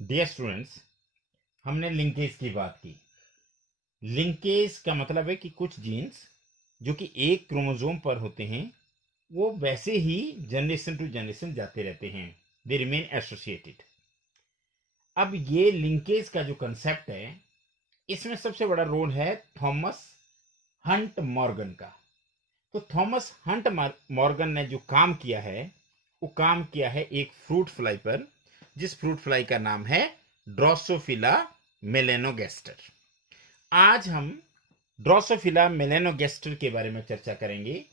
Dear students, हमने linkage की बात की। लिंकेज का मतलब है कि कुछ जीन्स जो कि एक क्रोमोसोम पर होते हैं वो वैसे ही जनरेशन टू जनरेशन जाते रहते हैं, दे रिमेन एसोसिएटेड। अब ये लिंकेज का जो कंसेप्ट है, इसमें सबसे बड़ा रोल है थॉमस हंट मॉर्गन का। तो थॉमस हंट मॉर्गन ने जो काम किया है, वो काम किया है एक फ्रूट फ्लाई पर, जिस फ्रूट फ्लाई का नाम है ड्रोसोफिला मेलेनोगेस्टर। आज हम ड्रोसोफिला मेलेनोगेस्टर के बारे में चर्चा करेंगे।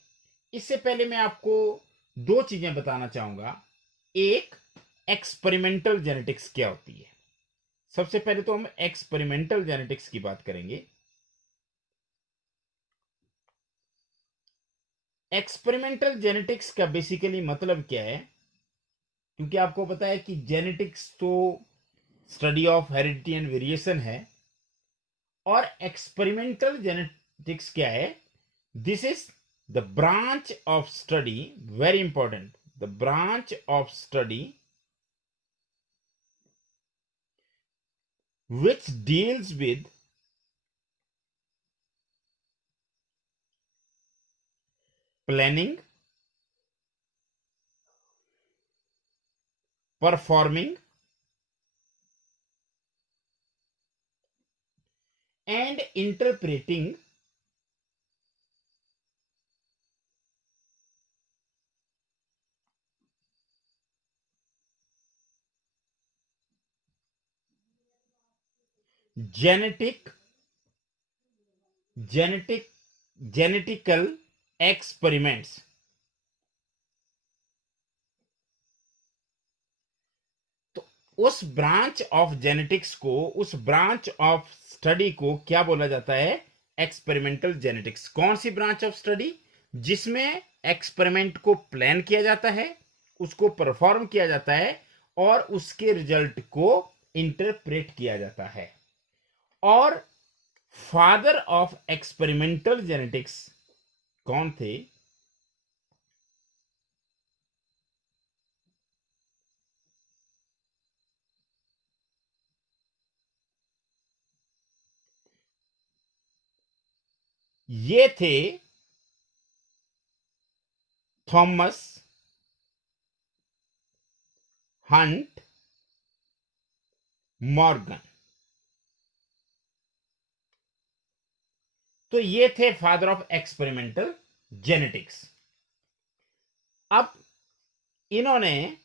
इससे पहले मैं आपको दो चीजें बताना चाहूंगा। एक, एक्सपेरिमेंटल जेनेटिक्स क्या होती है। सबसे पहले तो हम एक्सपेरिमेंटल जेनेटिक्स की बात करेंगे। एक्सपेरिमेंटल जेनेटिक्स का बेसिकली मतलब क्या है, क्योंकि आपको पता है कि जेनेटिक्स तो study of heredity and variation है, और एक्सपेरिमेंटल जेनेटिक्स क्या है? This is the branch of study, very important, the branch of study which deals with planning, performing and interpreting genetic genetic genetical experiments। तो उस branch of genetics को, उस branch of study को क्या बोला जाता है? Experimental genetics. कौन सी ब्रांच ऑफ स्टडी? जिसमें एक्सपेरिमेंट को प्लान किया जाता है, उसको परफॉर्म किया जाता है और उसके रिजल्ट को इंटरप्रेट किया जाता है। और फादर ऑफ एक्सपेरिमेंटल जेनेटिक्स कौन थे? ये थे थॉमस हंट मॉर्गन। तो ये थे फादर ऑफ एक्सपेरिमेंटल जेनेटिक्स। अब इन्होंने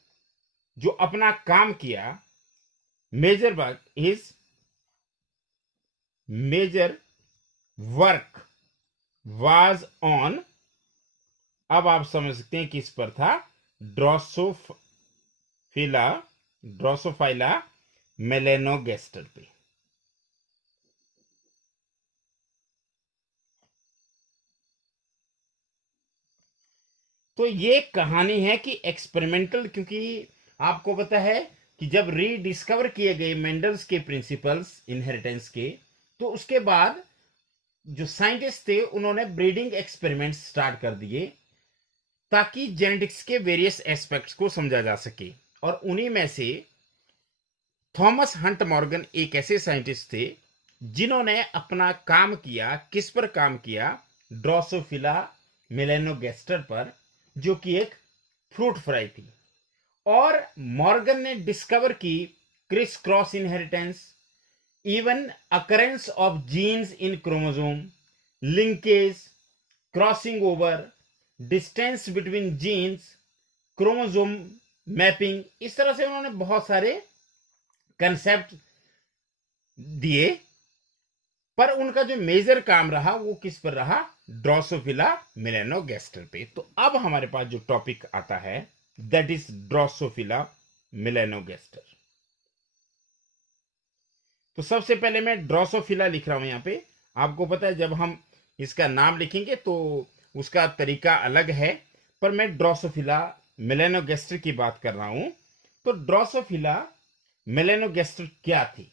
जो अपना काम किया, major work, his major work was on, अब आप समझ सकते हैं किस पर था? ड्रोसोफिला ड्रोसोफाइला मेलेनोगेस्टर पे। तो ये कहानी है कि एक्सपेरिमेंटल, क्योंकि आपको पता है कि जब रीडिस्कवर किए गए मेंडल्स के प्रिंसिपल्स इनहेरिटेंस के, तो उसके बाद जो साइंटिस्ट थे उन्होंने ब्रीडिंग एक्सपेरिमेंट्स स्टार्ट कर दिए ताकि जेनेटिक्स के वेरियस एस्पेक्ट्स को समझा जा सके। और उन्हीं में से थॉमस हंट मॉर्गन एक ऐसे साइंटिस्ट थे जिन्होंने अपना काम किया। किस पर काम किया? ड्रोसोफिला मेलेनोगेस्टर पर, जो कि एक फ्रूट फ्राई थी। और मॉर्गन ने डिस्कवर की criss cross inheritance, even occurrence of genes in chromosome, linkage, crossing over, distance between genes, chromosome mapping. इस तरह से उन्होंने बहुत सारे कंसेप्ट दिए, पर उनका जो मेजर काम रहा वो किस पर रहा? ड्रोसोफिला मेलेनोगेस्टर पे। तो अब हमारे पास जो टॉपिक आता है, दैट इज ड्रोसोफिला मेलेनोगेस्टर। तो सबसे पहले मैं ड्रोसोफिला लिख रहा हूं यहां पे। आपको पता है जब हम इसका नाम लिखेंगे तो उसका तरीका अलग है, पर मैं ड्रोसोफिला मेलेनोगेस्टर की बात कर रहा हूं। तो ड्रोसोफिला मेलेनोगेस्टर क्या थी?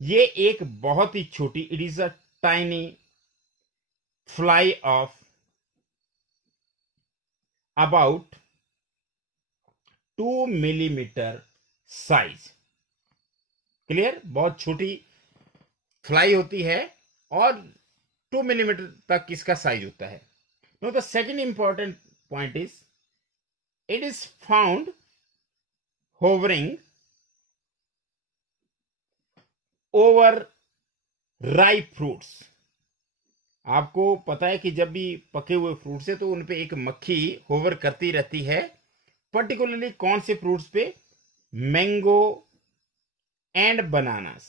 ये एक बहुत ही छोटी, it is a tiny fly of about 2 millimetre size. Clear, बहुत छोटी फ्लाई होती है और 2 मिलीमीटर तक इसका साइज होता है. Know the second important point is it is found hovering over ripe fruits. आपको पता है कि जब भी पके हुए फ्रूट्स है तो उन पे एक मक्खी होवर करती रहती है. पर्टिकुलरली कौन से फ्रूट्स पे? Mango and bananas.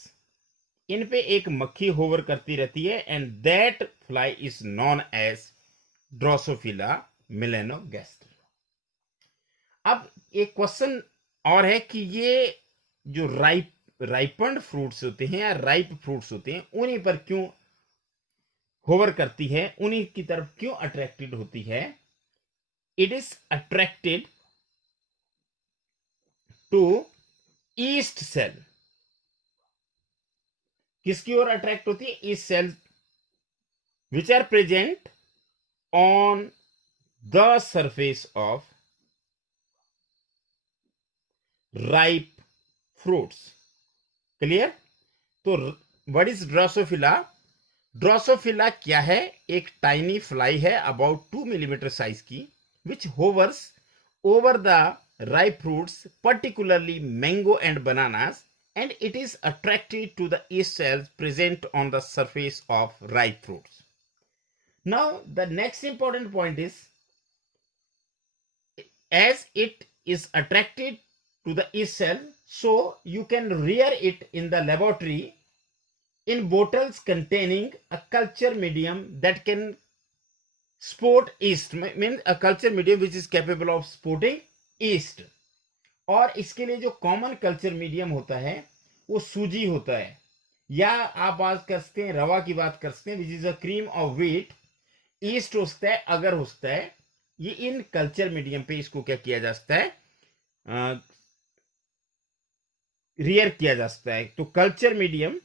इन पे एक मक्खी होवर करती रहती है and that fly is known as Drosophila melanogaster. अब एक क्वेश्चन और है कि ये जो राइपन्ड फ्रूट्स होते हैं या राइप फ्रूट्स होते हैं उन्हीं पर क्यों होवर करती है, उन्हीं की तरफ क्यों अट्रैक्टेड होती है? It is attracted to yeast cell. किसकी ओर अट्रैक्ट होती है? Yeast cell which are present on the surface of ripe fruits. Clear? तो व्हाट इज ड्रोसोफिला? ड्रोसोफिला क्या है? एक टाइनी फ्लाई है अबाउट 2 मिलीमीटर साइज की which hovers over the ripe fruits, particularly mango and bananas, and it is attracted to the yeast cells present on the surface of ripe fruits. Now, the next important point is, as it is attracted to the yeast cell, so you can rear it in the laboratory in bottles containing a culture medium that can sport yeast, means a culture medium which is capable of sporting yeast. और इसके लिए जो common culture medium होता है वो सूजी होता है, या आप बात कर सकते हैं रवा की बात कर सकते हैं which is a cream of wheat. East हो सकता है, अगर हो सकता है. ये इन कल्चर मीडियम पे इसको क्या किया जा सकता है? रियर किया जा सकता है. तो culture medium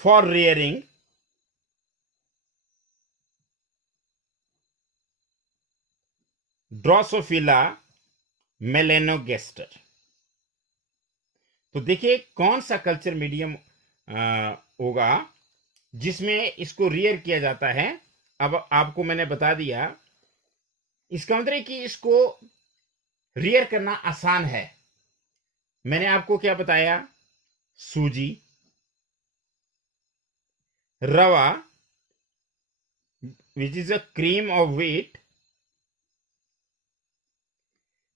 for rearing Drosophila melanogaster. तो देखिए कौन सा कल्चर मीडियम होगा जिसमें इसको रियर किया जाता है. अब आपको मैंने बता दिया. इसका मतलब है कि इसको रियर करना आसान है. मैंने आपको क्या बताया? सूजी, रवा which is a cream of wheat,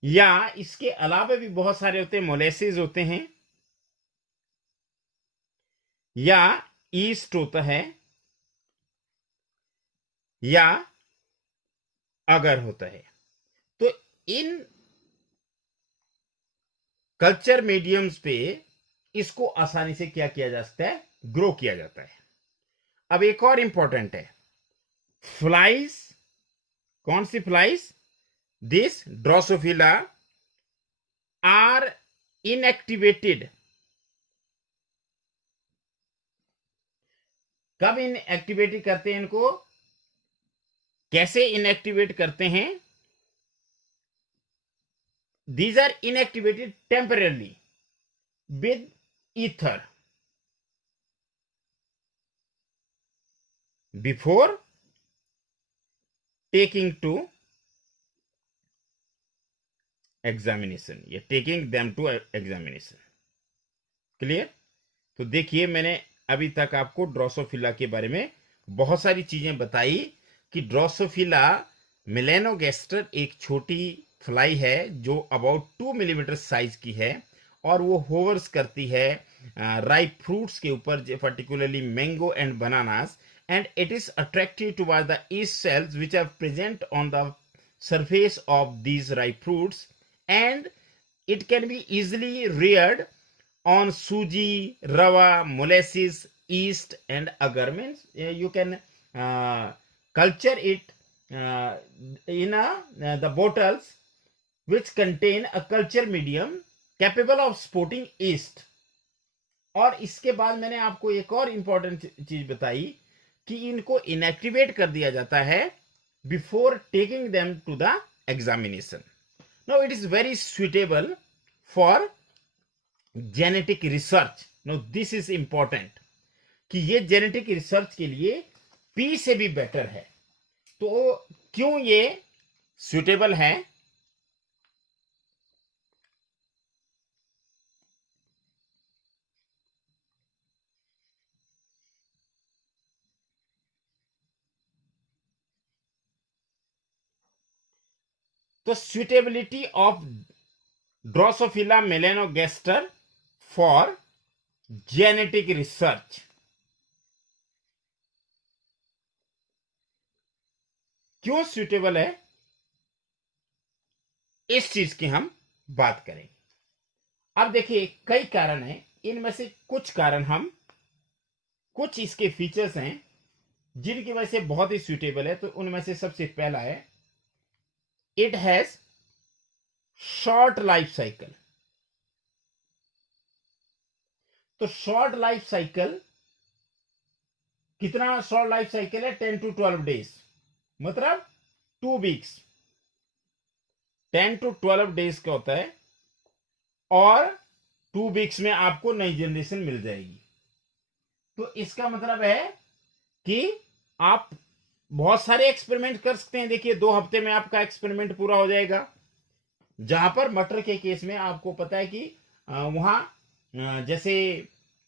या इसके अलावा भी बहुत सारे होते हैं, मोलेसिस होते हैं, या ईस्ट होता है, या अगर होता है. तो इन कल्चर मीडियम्स पे इसको आसानी से क्या किया जा सकता है? ग्रो किया जाता है. अब एक और इंपॉर्टेंट है, फ्लाइज. कौन सी flies? This Drosophila are inactivated. कब इनएक्टिवेट करते हैं इनको? कैसे इनएक्टिवेट करते हैं? These are inactivated temporarily with ether before taking to examination, या taking them to examination. Clear? तो देखिए मैंने अभी तक आपको ड्रोसोफिला के बारे में बहुत सारी चीजें बताई कि ड्रोसोफिला मेलेनोगैस्टर एक छोटी फ्लाई है जो अबाउट 2 मिलीमीटर साइज की है और वो होवर्स करती है राइप फ्रूट्स के ऊपर, particularly mango and bananas, and it is attracted toward the yeast cells which are present on the surface of these ripe fruits, and it can be easily reared on suji, rava, molasses, yeast, and agar. Means you can culture it in the bottles which contain a culture medium capable of sporting yeast. और इसके बाद मैंने आपको एक और important चीज बताई कि इनको इनएक्टिवेट कर दिया जाता है before taking them to the examination. Now it is very suitable for genetic research. Now this is important कि ये जेनेटिक रिसर्च के लिए पी से भी बेटर है. तो क्यों ये सुटेबल है? तो suitability of Drosophila melanogaster for genetic research. क्यों suitable है, इस चीज की हम बात करेंगे. अब देखिए कई कारण हैं, इनमें से कुछ कारण हम, कुछ इसके फीचर्स हैं जिनकी वजह से बहुत ही सुटेबल है. तो उनमें से सबसे पहला है, it has short life cycle. तो शॉर्ट लाइफ साइकिल, कितना शॉर्ट लाइफ साइकिल है? 10 to 12 डेज, मतलब 2 वीक्स. 10 to 12 डेज का होता है और 2 वीक्स में आपको नई जनरेशन मिल जाएगी. तो इसका मतलब है कि आप बहुत सारे एक्सपेरिमेंट कर सकते हैं. देखिए 2 हफ्ते में आपका एक्सपेरिमेंट पूरा हो जाएगा. जहां पर मटर के केस में आपको पता है कि वहां जैसे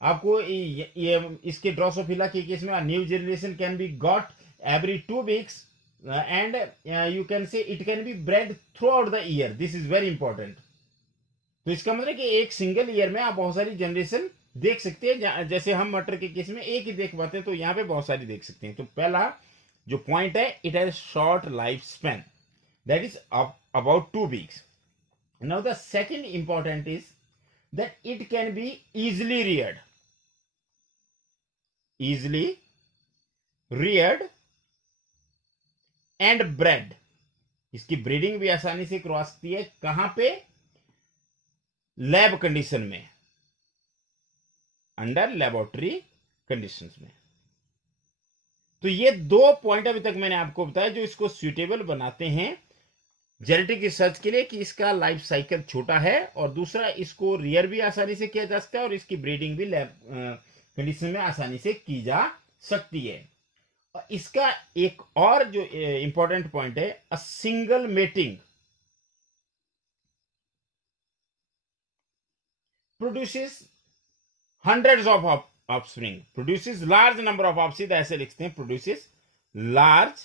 आपको ये इसके ड्रोसोफिला के केस में new generation can be got every 2 weeks and you can say it can be bread through out the year. This is very important. तो इसका मतलब कि एक सिंगल ईयर में आप बहुत सारी जनरेशन देख सकते हैं. जैसे हम मटर के केस में एक ही देख पाते हैं, तो यहां पे बहुत सारी देख सकते हैं. तो पहला जो पॉइंट है, it has short life span, that is about 2 weeks. Now the second important is that it can be easily reared and bred. इसकी ब्रीडिंग भी आसानी से करवा सकती है. कहां पे? लैब कंडीशन में, अंडर लेबोरेटरी कंडीशंस में. तो ये 2 पॉइंट अभी तक मैंने आपको बताया जो इसको सुटेबल बनाते हैं जेनेटिक रिसर्च के लिए, कि इसका लाइफ साइकिल छोटा है और दूसरा इसको रियर भी आसानी से किया जा सकता है और इसकी ब्रीडिंग भी लैब कंडीशन में आसानी से की जा सकती है. और इसका एक और जो इंपॉर्टेंट पॉइंट है, a single mating produces hundreds of offspring, produces large number of offspring. ऐसे लिखते हैं, produces large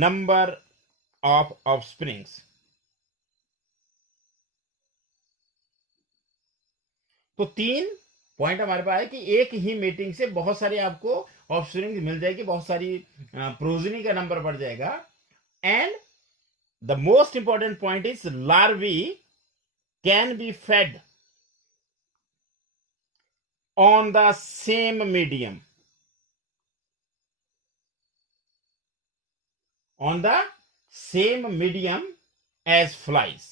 number of offsprings. तो 3 पॉइंट हमारे पास है कि एक ही मीटिंग से बहुत सारी आपको ऑफस्प्रिंग मिल जाएगी, बहुत सारी प्रोजनी का नंबर बढ़ जाएगा. And the most important point is larvae can be fed on the same medium, on the same medium as flies.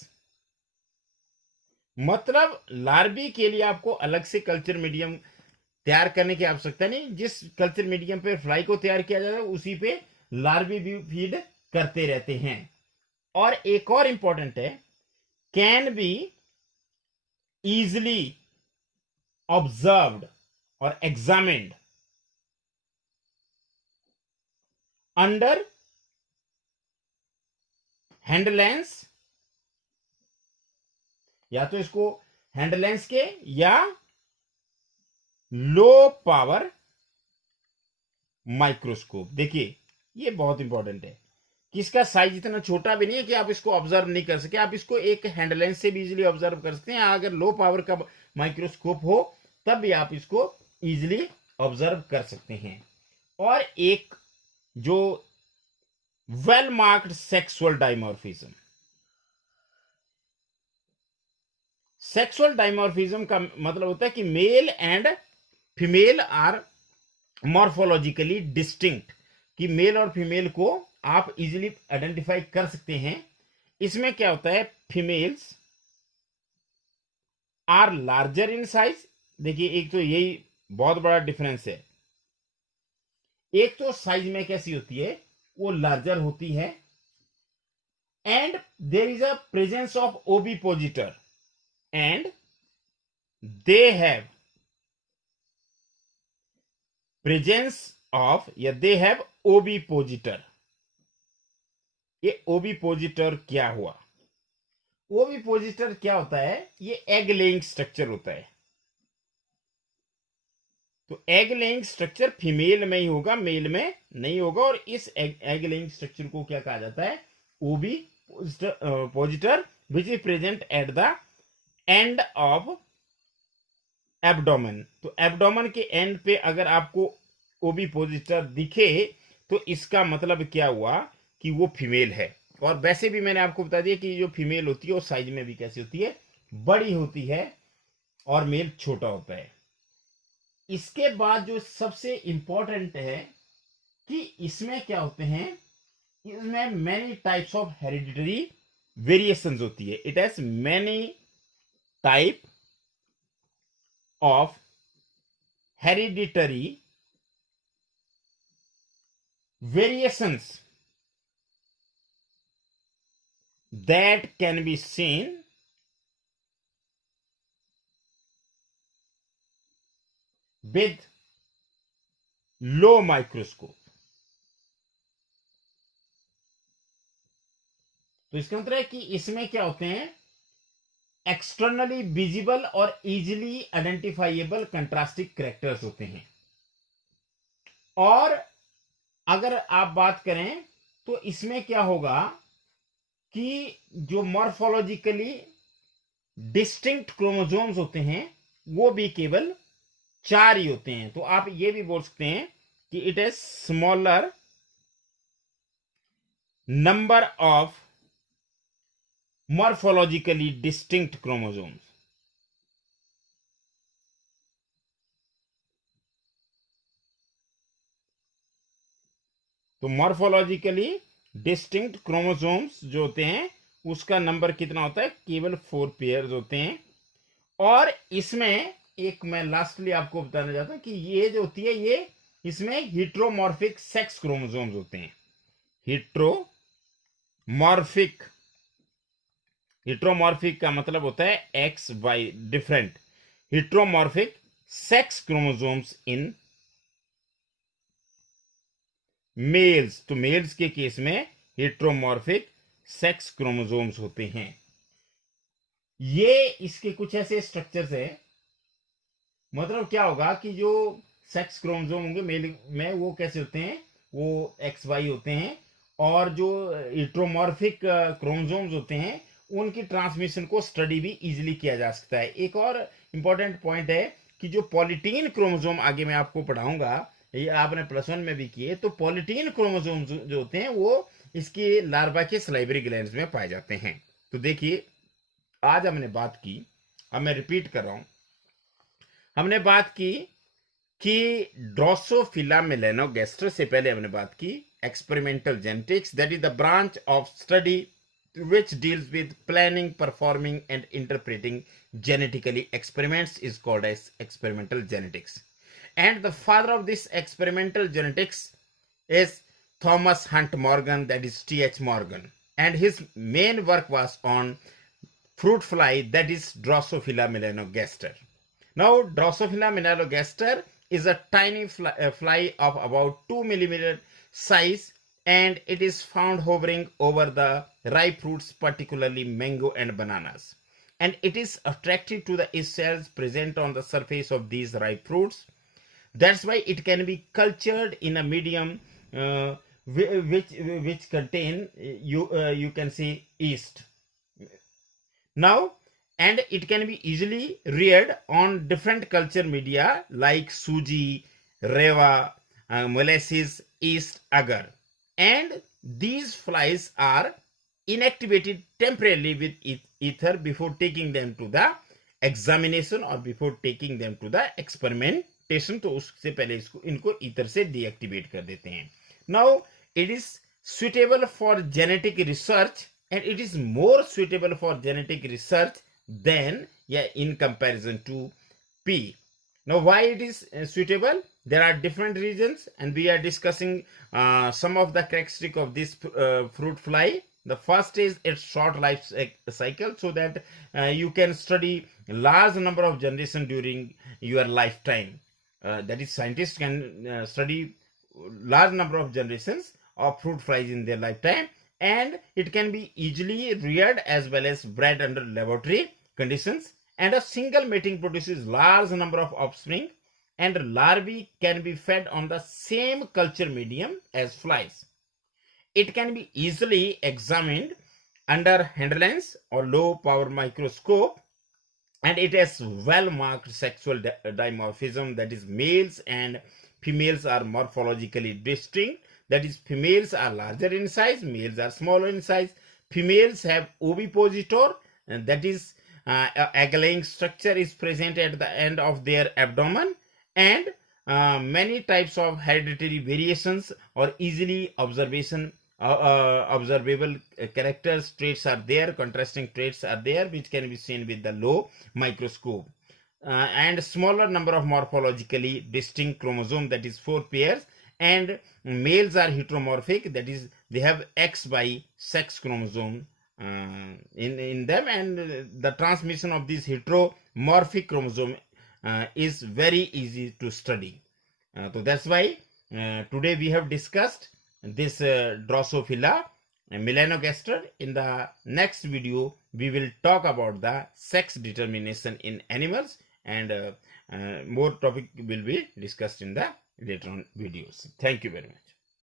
मतलब लार्वी के लिए आपको अलग से कल्चर मीडियम तैयार करने की आवश्यकता नहीं. जिस कल्चर मीडियम पे फ्लाई को तैयार किया जाता है उसी पे लार्वी भी फीड करते रहते हैं. और एक और इंपॉर्टेंट है, can be easily observed or examined under hand lens, या तो इसको हैंड लेंस के या लो पावर माइक्रोस्कोप. देखिए ये बहुत इंपॉर्टेंट है कि इसका साइज इतना छोटा भी नहीं है कि आप इसको ऑब्जर्व नहीं कर सके. आप इसको एक हैंड लेंस से भी इजीली ऑब्जर्व कर सकते हैं. अगर लो पावर का माइक्रोस्कोप हो तब भी आप इसको इजीली ऑब्जर्व कर सकते हैं. और एक जो well marked sexual dimorphism, sexual dimorphism का मतलब होता है कि male and female are morphologically distinct, कि मेल और फीमेल को आप इजीली आइडेंटिफाई कर सकते हैं. इसमें क्या होता है, females are larger in size. देखिए एक तो यही बहुत बड़ा डिफरेंस है. एक तो साइज में कैसी होती है, वो लार्जर होती है, and there is a presence of ovipositor and they have presence of या they have ovipositor. ये ओविपोजिटर क्या हुआ? ओविपोजिटर क्या होता है? ये एग लेइंग स्ट्रक्चर होता है. तो एग लेइंग स्ट्रक्चर फीमेल में ही होगा, मेल में नहीं होगा. और इस एग लेइंग स्ट्रक्चर को क्या कहा जाता है? ओविपोजिटर which is present at the end of abdomen. तो एब्डोमेन के एंड पे अगर आपको ओविपोजिटर दिखे तो इसका मतलब क्या हुआ कि वो फीमेल है. और वैसे भी मैंने आपको बता दिया कि जो फीमेल होती है वो साइज में भी कैसी होती है? बड़ी होती है और मेल छोटा होता है. इसके बाद जो सबसे इंपॉर्टेंट है कि इसमें क्या होते हैं? इसमें many types of hereditary variations होती है. It has many type of hereditary variations that can be seen with low microscope. तो इसका मतलब है कि इसमें क्या होते हैं? एक्सटर्नली विजिबल और इजिली आइडेंटिफाइएबल कंट्रास्टिक कैरेक्टर्स होते हैं. और अगर आप बात करें तो इसमें क्या होगा कि जो मॉर्फोलॉजिकली डिस्टिंक्ट क्रोमोसोम्स होते हैं वो भी केवल 4 ही होते हैं. तो आप ये भी बोल सकते हैं कि it is smaller number of morphologically distinct chromosomes. तो मॉर्फोलॉजिकली डिस्टिंक्ट क्रोमोसोम्स जो होते हैं उसका नंबर कितना होता है? केवल 4 पेयर्स होते हैं. और इसमें एक मैं लास्टली आपको बताना चाहता हूं कि ये जो होती है ये इसमें हिट्रोमॉर्फिक सेक्स क्रोमोसोम्स होते हैं. हिट्रोमॉर्फिक का मतलब होता है X Y different. Heteromorphic sex chromosomes in males. तो मेल्स के केस में हिट्रोमॉर्फिक सेक्स क्रोमोसोम्स होते हैं. ये इसके कुछ ऐसे स्ट्रक्चर्स है. मतलब क्या होगा कि जो सेक्स क्रोमोसोम होंगे मेल में वो कैसे होते हैं? वो एक्स वाई होते हैं. और जो हिट्रोमॉर्फिक क्रोमोसोम्स होते हैं उनकी ट्रांसमिशन को स्टडी भी इजीली किया जा सकता है. एक और इंपॉर्टेंट पॉइंट है कि जो पॉलीटीन क्रोमोसोम आगे मैं आपको पढ़ाऊंगा, ये आपने +1 में भी किए. तो पॉलीटीन क्रोमोसोम जो होते हैं वो इसके लार्वा के सलाइवरी ग्लैंड्स में पाए जाते हैं. तो देखिए आज हमने बात की, अब मैं रिपीट कर रहा हूं, हमने बात की कि ड्रोसोफिला मेलानोगास्टर से पहले हमने बात की experimental genetics, that is the branch of study which deals with planning, performing and interpreting genetically experiments is called as experimental genetics. And the father of this experimental genetics is Thomas Hunt Morgan, that is T.H. Morgan. And his main work was on fruit fly, that is Drosophila melanogaster. Now, Drosophila melanogaster is a tiny fly of about 2 millimeter size, and it is found hovering over the ripe fruits, particularly mango and bananas. And it is attractive to the cells present on the surface of these ripe fruits. That's why it can be cultured in a medium which contain you can see yeast. Now, and it can be easily reared on different culture media like suji, reva, molasses, yeast, agar. And these flies are inactivated temporarily with ether before taking them to the examination or before taking them to the experimentation. तो उससे पहले इनको ether से deactivate कर देते हैं. Now it is suitable for genetic research, and it is more suitable for genetic research than in comparison to P. Now why it is suitable? There are different reasons, and we are discussing some of the characteristics of this fruit fly. The first is its short life cycle, so that you can study large number of generation during your lifetime. That is, scientists can study large number of generations of fruit flies in their lifetime, and it can be easily reared as well as bred under laboratory conditions, and a single mating produces large number of offspring, and larvae can be fed on the same culture medium as flies. It can be easily examined under hand lens or low power microscope, and it has well marked sexual dimorphism, that is, males and females are morphologically distinct, that is, females are larger in size, males are smaller in size. Females have ovipositor, and that is, egg-laying structure is present at the end of their abdomen, and many types of hereditary variations or easily observable characters, traits are there, contrasting traits are there, which can be seen with the low microscope. And smaller number of morphologically distinct chromosome, that is 4 pairs, and males are heteromorphic, that is, they have XY sex chromosome in them, and the transmission of this heteromorphic chromosome is very easy to study. So that's why today we have discussed this Drosophila melanogaster. In the next video, we will talk about the sex determination in animals, and more topic will be discussed in the later on videos. Thank you very much.